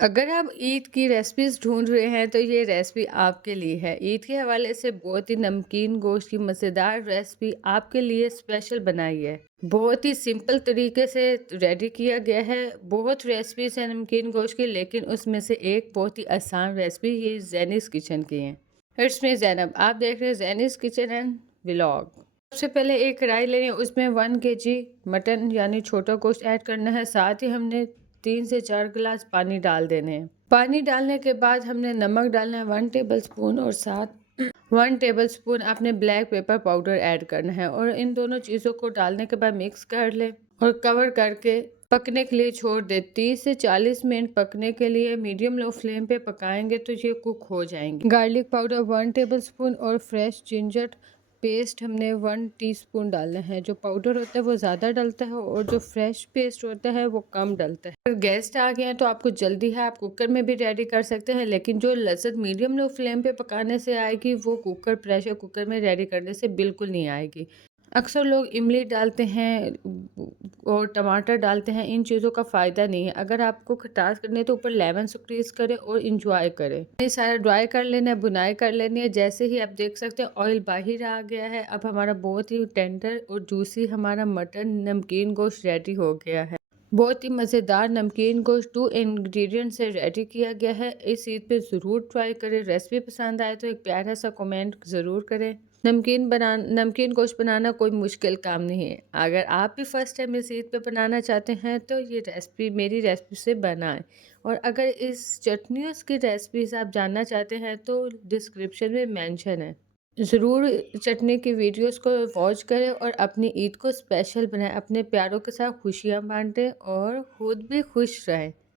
अगर आप ईद की रेसिपीज़ ढूँढ रहे हैं तो ये रेसिपी आपके लिए है। ईद के हवाले से बहुत ही नमकीन गोश्त की मज़ेदार रेसिपी आपके लिए स्पेशल बनाई है। बहुत ही सिंपल तरीके से रेडी किया गया है। बहुत रेसिपीज़ हैं नमकीन गोश्त की, लेकिन उसमें से एक बहुत ही आसान रेसिपी ये ज़ैनिस किचन की है। इट्स मी ज़ैनब, आप देख रहे हैं ज़ैनिस किचन एंड व्लॉग। सबसे पहले एक कढ़ाई लेनी है, उसमें 1 केजी मटन यानी छोटा गोश्त ऐड करना है। साथ ही हमने 3 से 4 गिलास पानी डाल देने हैं। पानी डालने के बाद हमने नमक डालना है 1 टेबल स्पून, और साथ 1 टेबल स्पून आपने ब्लैक पेपर पाउडर ऐड करना है, और इन दोनों चीज़ों को डालने के बाद मिक्स कर ले और कवर करके पकने के लिए छोड़ दे। 30 से 40 मिनट पकने के लिए मीडियम लो फ्लेम पे पकाएंगे तो ये कुक हो जाएंगे। गार्लिक पाउडर 1 टेबल स्पून और फ्रेश जिंजर पेस्ट हमने 1 टीस्पून डालना है। जो पाउडर होता है वो ज़्यादा डलता है और जो फ्रेश पेस्ट होता है वो कम डलता है। अगर गेस्ट आ गए हैं तो आपको जल्दी है, आप कुकर में भी रेडी कर सकते हैं, लेकिन जो लज़्ज़त मीडियम लो फ्लेम पे पकाने से आएगी वो प्रेशर कुकर में रेडी करने से बिल्कुल नहीं आएगी। अक्सर लोग इमली डालते हैं और टमाटर डालते हैं, इन चीज़ों का फ़ायदा नहीं है। अगर आपको खटास करनी है तो ऊपर लेमन स्क्वीज़ करें और इंजॉय करें। ये सारा ड्राई कर लेना है, बुनाई कर लेनी है। जैसे ही आप देख सकते हैं ऑयल बाहर आ गया है, अब हमारा बहुत ही टेंडर और जूसी हमारा मटन नमकीन गोश्त रेडी हो गया है। बहुत ही मज़ेदार नमकीन गोश्त 2 इंग्रेडिएंट से रेडी किया गया है। इस ईद पे ज़रूर ट्राई करें। रेसिपी पसंद आए तो एक प्यारा सा कमेंट ज़रूर करें। नमकीन गोश्त बनाना कोई मुश्किल काम नहीं है। अगर आप भी फर्स्ट टाइम इस ईद पे बनाना चाहते हैं तो ये रेसिपी मेरी रेसिपी से बनाएं। और अगर इस चटनियों की रेसिपीज़ आप जानना चाहते हैं तो डिस्क्रिप्शन में मेंशन है। ज़रूर चटनी की वीडियोस को वॉच करें और अपनी ईद को स्पेशल बनाएं। अपने प्यारों के साथ खुशियाँ बांटें और खुद भी खुश रहें।